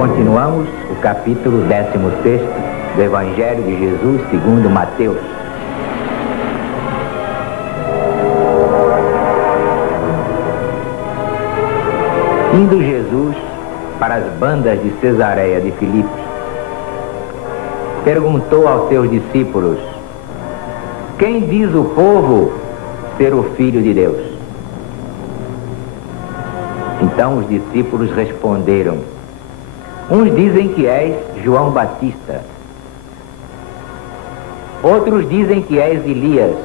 Continuamos o capítulo 16 do Evangelho de Jesus segundo Mateus. Indo Jesus para as bandas de Cesareia de Filipe, perguntou aos seus discípulos: quem diz o povo ser o Filho de Deus? Então os discípulos responderam: uns dizem que és João Batista, outros dizem que és Elias,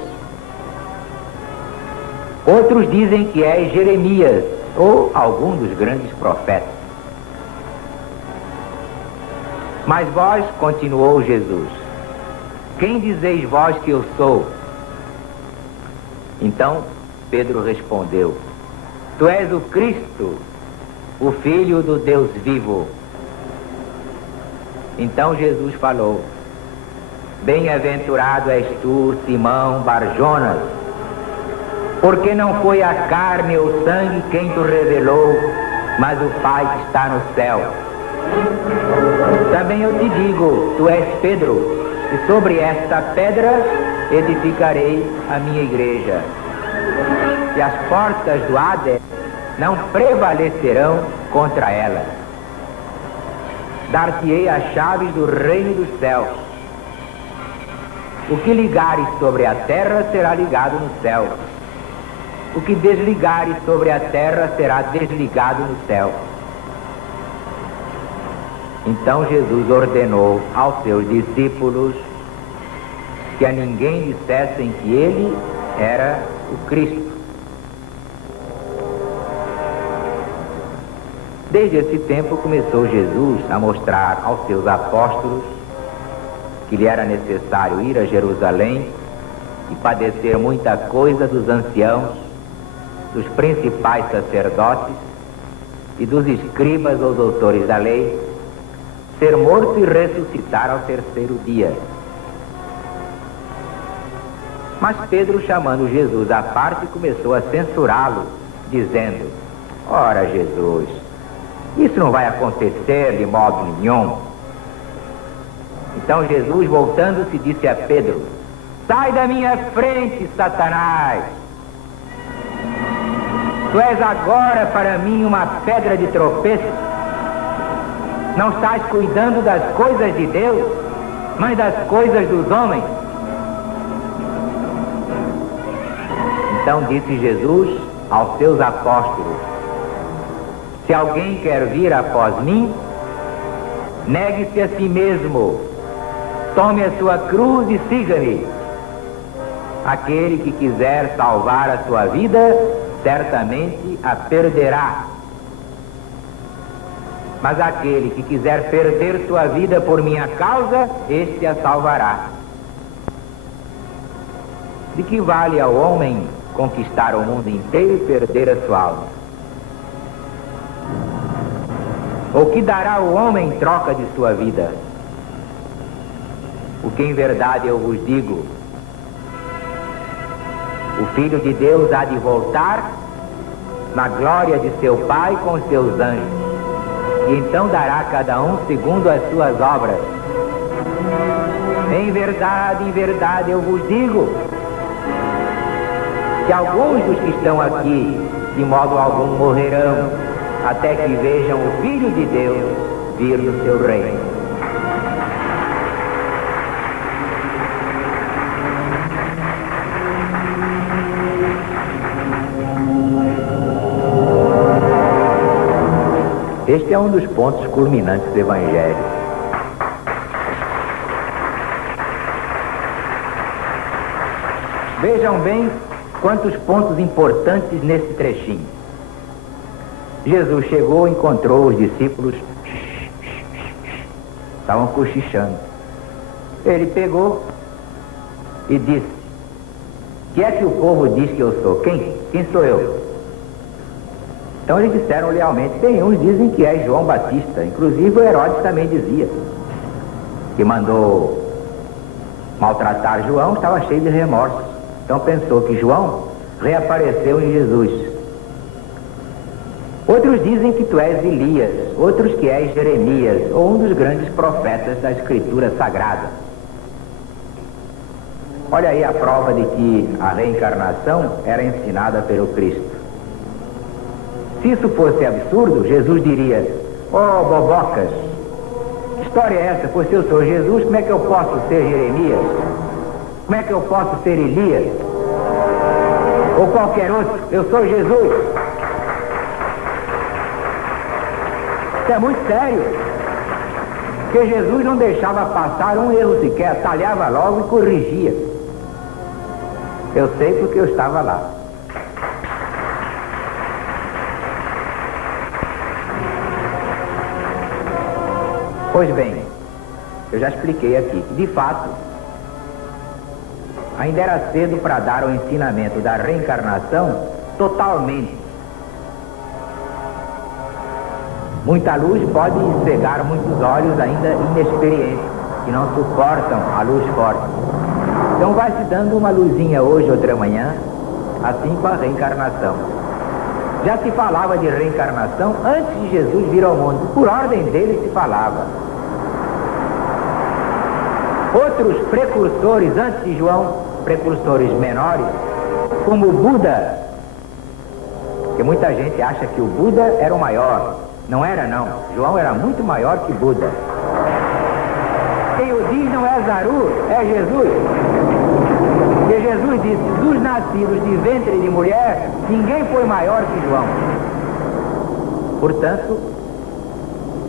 outros dizem que és Jeremias ou algum dos grandes profetas. Mas vós, continuou Jesus, quem dizeis vós que eu sou? Então Pedro respondeu: tu és o Cristo, o Filho do Deus vivo. Então Jesus falou: bem-aventurado és tu, Simão Barjonas, porque não foi a carne ou sangue quem te revelou, mas o Pai que está no céu. Também eu te digo, tu és Pedro, e sobre esta pedra edificarei a minha igreja. E as portas do Hades não prevalecerão contra ela. Dar-te-ei as chaves do reino dos céus. O que ligares sobre a terra será ligado no céu. O que desligares sobre a terra será desligado no céu. Então Jesus ordenou aos seus discípulos que a ninguém dissessem que ele era o Cristo. Desde esse tempo começou Jesus a mostrar aos seus apóstolos que lhe era necessário ir a Jerusalém e padecer muita coisa dos anciãos, dos principais sacerdotes e dos escribas ou doutores da lei, ser morto e ressuscitar ao terceiro dia. Mas Pedro, chamando Jesus à parte, começou a censurá-lo, dizendo: ora, Jesus, isso não vai acontecer de modo nenhum. Então Jesus, voltando-se, disse a Pedro: sai da minha frente, Satanás! Tu és agora para mim uma pedra de tropeço. Não estás cuidando das coisas de Deus, mas das coisas dos homens. Então disse Jesus aos seus apóstolos: se alguém quer vir após mim, negue-se a si mesmo, tome a sua cruz e siga-me. Aquele que quiser salvar a sua vida, certamente a perderá. Mas aquele que quiser perder sua vida por minha causa, este a salvará. De que vale ao homem conquistar o mundo inteiro e perder a sua alma? Ou que dará o homem em troca de sua vida? O que em verdade eu vos digo: o Filho de Deus há de voltar na glória de seu Pai com os seus anjos, e então dará a cada um segundo as suas obras. Em verdade eu vos digo que alguns dos que estão aqui de modo algum morrerão, até que vejam o Filho de Deus vir no seu reino. Este é um dos pontos culminantes do Evangelho. Vejam bem quantos pontos importantes nesse trechinho. Jesus chegou e encontrou os discípulos, estavam cochichando. Ele pegou e disse: que é que o povo diz que eu sou? Quem sou eu? Então eles disseram lealmente: tem uns dizem que é João Batista. Inclusive o Herodes também dizia que mandou maltratar João, estava cheio de remorso. Então pensou que João reapareceu em Jesus. Outros dizem que tu és Elias, outros que és Jeremias, ou um dos grandes profetas da Escritura Sagrada. Olha aí a prova de que a reencarnação era ensinada pelo Cristo. Se isso fosse absurdo, Jesus diria: "Oh, bobocas, que história é essa? Pois se eu sou Jesus, como é que eu posso ser Jeremias? Como é que eu posso ser Elias? Ou qualquer outro? Eu sou Jesus." Isso é muito sério. Porque Jesus não deixava passar um erro sequer, atalhava logo e corrigia. Eu sei porque eu estava lá. Pois bem, eu já expliquei aqui que, de fato, ainda era cedo para dar o ensinamento da reencarnação totalmente. Muita luz pode cegar muitos olhos ainda inexperientes, que não suportam a luz forte. Então vai se dando uma luzinha hoje, outra amanhã, assim com a reencarnação. Já se falava de reencarnação antes de Jesus vir ao mundo, por ordem dele se falava. Outros precursores antes de João, precursores menores, como o Buda, porque muita gente acha que o Buda era o maior. Não era, não. João era muito maior que Buda. Quem o diz não é Zaru, é Jesus. E Jesus disse: dos nascidos de ventre de mulher, ninguém foi maior que João. Portanto,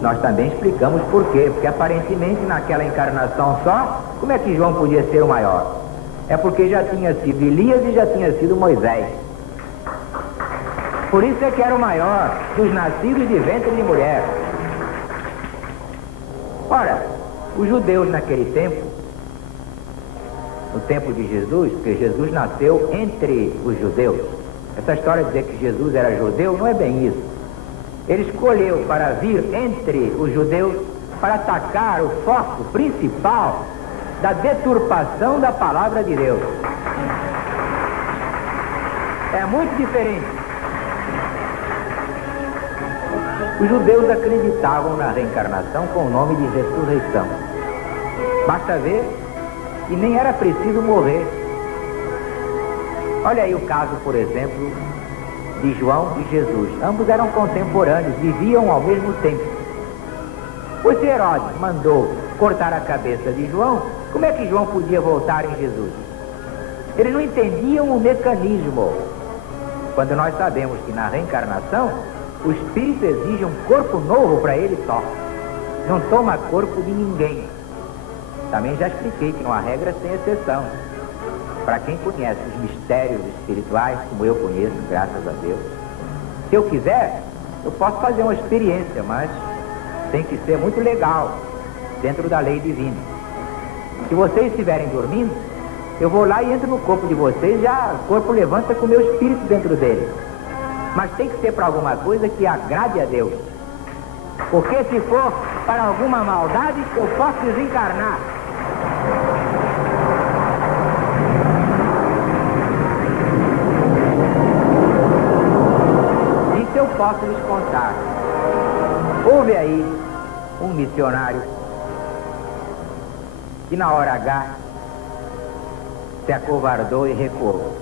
nós também explicamos por quê. Porque aparentemente naquela encarnação só, como é que João podia ser o maior? É porque já tinha sido Elias e já tinha sido Moisés. Por isso é que era o maior dos nascidos de ventre de mulher. Ora, os judeus naquele tempo, no tempo de Jesus, porque Jesus nasceu entre os judeus. Essa história de dizer que Jesus era judeu não é bem isso. Ele escolheu para vir entre os judeus para atacar o foco principal da deturpação da palavra de Deus. É muito diferente. Os judeus acreditavam na reencarnação com o nome de ressurreição. Basta ver, e nem era preciso morrer. Olha aí o caso, por exemplo, de João e Jesus. Ambos eram contemporâneos, viviam ao mesmo tempo. Pois se Herodes mandou cortar a cabeça de João, como é que João podia voltar em Jesus? Eles não entendiam o mecanismo. Quando nós sabemos que na reencarnação o espírito exige um corpo novo para ele só. Não toma corpo de ninguém. Também já expliquei que não há regra sem exceção. Para quem conhece os mistérios espirituais, como eu conheço, graças a Deus, se eu quiser, eu posso fazer uma experiência, mas tem que ser muito legal, dentro da lei divina. Se vocês estiverem dormindo, eu vou lá e entro no corpo de vocês, já o corpo levanta com o meu espírito dentro dele. Mas tem que ser para alguma coisa que agrade a Deus. Porque se for para alguma maldade, eu posso desencarnar. Isso eu posso lhes contar. Houve aí um missionário que na hora H se acovardou e recuou.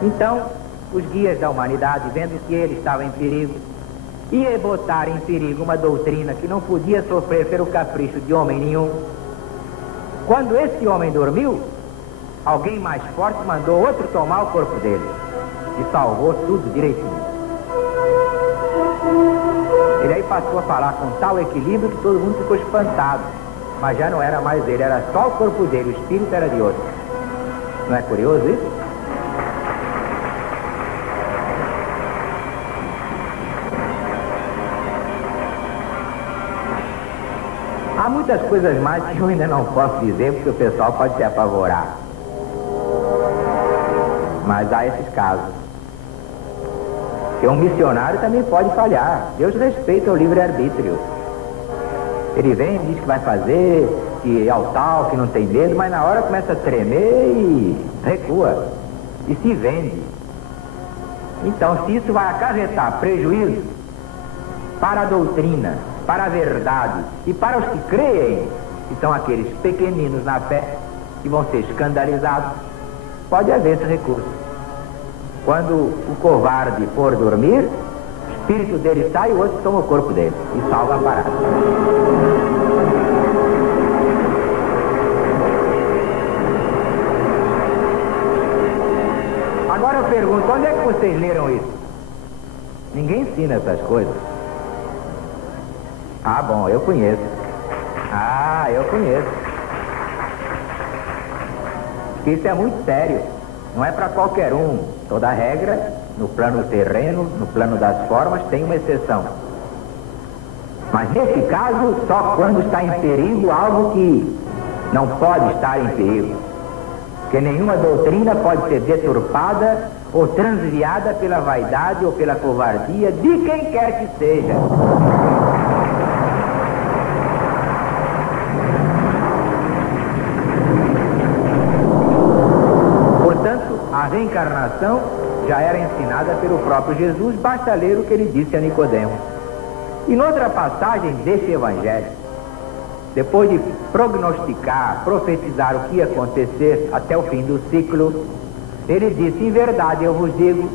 Então, os guias da humanidade, vendo que ele estava em perigo, ia botar em perigo uma doutrina que não podia sofrer pelo capricho de homem nenhum. Quando esse homem dormiu, alguém mais forte mandou outro tomar o corpo dele e salvou tudo direitinho. Ele aí passou a falar com tal equilíbrio que todo mundo ficou espantado, mas já não era mais ele, era só o corpo dele, o espírito era de outro. Não é curioso isso? Há muitas coisas mais que eu ainda não posso dizer, porque o pessoal pode se apavorar. Mas há esses casos. Que um missionário também pode falhar. Deus respeita o livre-arbítrio. Ele vem e diz que vai fazer, que é o tal, que não tem medo, mas na hora começa a tremer e recua. E se vende. Então, se isso vai acarretar prejuízo para a doutrina, para a verdade e para os que creem, que são aqueles pequeninos na fé, que vão ser escandalizados, pode haver esse recurso. Quando o covarde for dormir, o espírito dele sai e o outro toma o corpo dele e salva a parada. Agora eu pergunto, onde é que vocês leram isso? Ninguém ensina essas coisas. Ah, bom, eu conheço. Ah, eu conheço. Isso é muito sério. Não é para qualquer um. Toda regra, no plano terreno, no plano das formas, tem uma exceção. Mas nesse caso, só quando está em perigo algo que não pode estar em perigo. Porque nenhuma doutrina pode ser deturpada ou transviada pela vaidade ou pela covardia de quem quer que seja. Portanto, a reencarnação já era ensinada pelo próprio Jesus, basta ler o que ele disse a Nicodemos. E noutra passagem desse evangelho, depois de prognosticar, profetizar o que ia acontecer até o fim do ciclo, ele disse: em verdade eu vos digo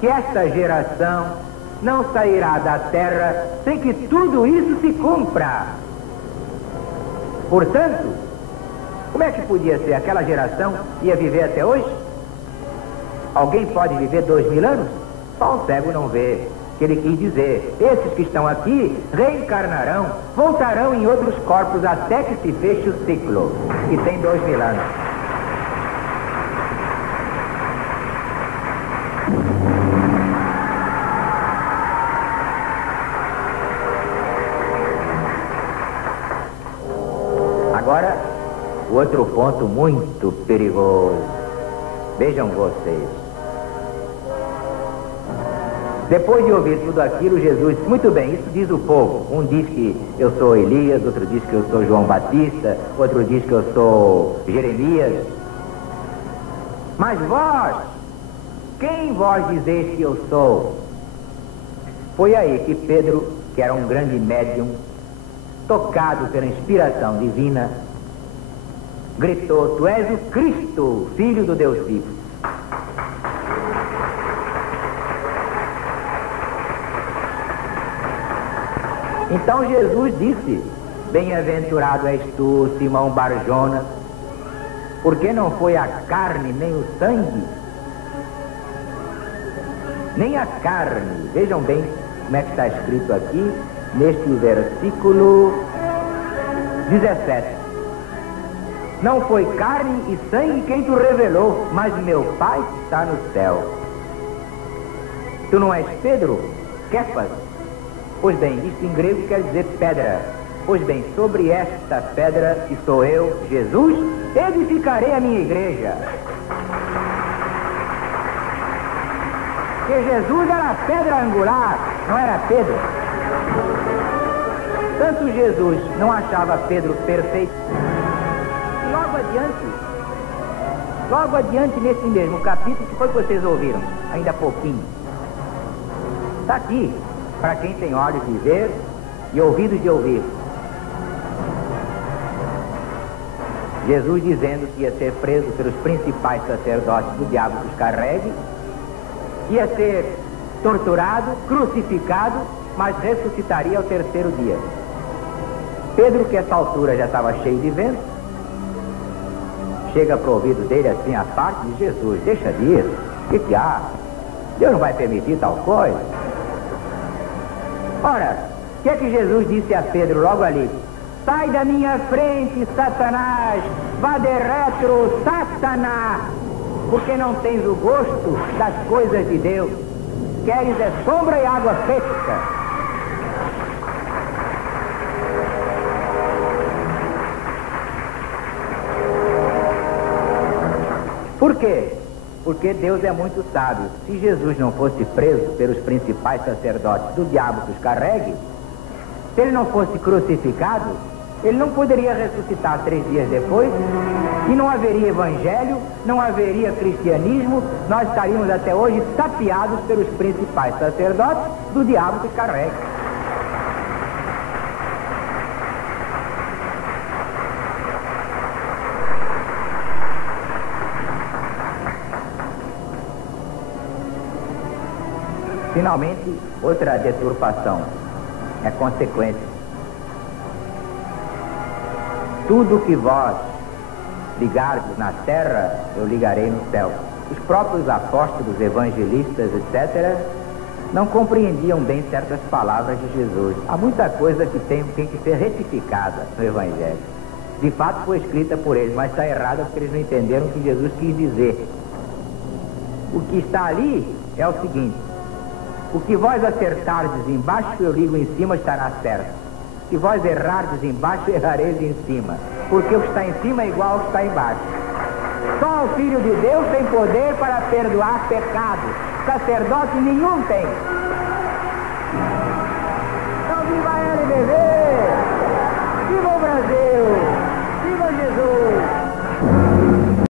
que esta geração não sairá da terra sem que tudo isso se cumpra. Portanto, como é que podia ser? Aquela geração ia viver até hoje? Alguém pode viver 2000 anos? Só um cego não vê. Que ele quis dizer, esses que estão aqui reencarnarão, voltarão em outros corpos até que se feche o ciclo, que tem 2000 anos. Agora, o outro ponto muito perigoso. Vejam vocês. Depois de ouvir tudo aquilo, Jesus disse: muito bem, isso diz o povo. Um diz que eu sou Elias, outro diz que eu sou João Batista, outro diz que eu sou Jeremias. Mas vós, quem vós dizeis que eu sou? Foi aí que Pedro, que era um grande médium, tocado pela inspiração divina, gritou: tu és o Cristo, Filho do Deus vivo. Então Jesus disse: bem-aventurado és tu, Simão Barjona, porque não foi a carne nem o sangue, nem a carne. Vejam bem como é que está escrito aqui, neste versículo 17. Não foi carne e sangue quem tu revelou, mas meu Pai que está no céu. Tu não és Pedro, Kefas? Pois bem, isto em grego quer dizer pedra. Pois bem, sobre esta pedra, que sou eu, Jesus, edificarei a minha igreja. Porque Jesus era a pedra angular, não era Pedro. Tanto Jesus não achava Pedro perfeito. Logo adiante nesse mesmo capítulo, que foi que vocês ouviram, ainda há pouquinho. Está aqui. Para quem tem olhos de ver e ouvidos de ouvir. Jesus dizendo que ia ser preso pelos principais sacerdotes do diabo que os carregue, ia ser torturado, crucificado, mas ressuscitaria ao terceiro dia. Pedro, que a essa altura já estava cheio de vento, chega para o ouvido dele assim à parte de Jesus: deixa disso, o que há? Deus não vai permitir tal coisa. Ora, o que é que Jesus disse a Pedro logo ali? Sai da minha frente, Satanás, vá de retro, Satanás, porque não tens o gosto das coisas de Deus, queres é sombra e água fresca. Por quê? Porque Deus é muito sábio. Se Jesus não fosse preso pelos principais sacerdotes do diabo que os carregue, se ele não fosse crucificado, Ele não poderia ressuscitar 3 dias depois, e não haveria evangelho, não haveria cristianismo, nós estaríamos até hoje tapeados pelos principais sacerdotes do diabo que carrega. Finalmente, outra deturpação é consequência. Tudo que vós ligardes na terra, eu ligarei no céu. Os próprios apóstolos, evangelistas, etc., não compreendiam bem certas palavras de Jesus. Há muita coisa que tem que ser retificada no Evangelho. De fato, foi escrita por eles, mas está errada porque eles não entenderam o que Jesus quis dizer. O que está ali é o seguinte: o que vós acertardes embaixo, eu ligo em cima, estará certo. Se vós errardes embaixo, errareis em cima. Porque o que está em cima é igual ao que está embaixo. Só o Filho de Deus tem poder para perdoar pecados. Sacerdote nenhum tem. Então viva a LBV! Viva o Brasil!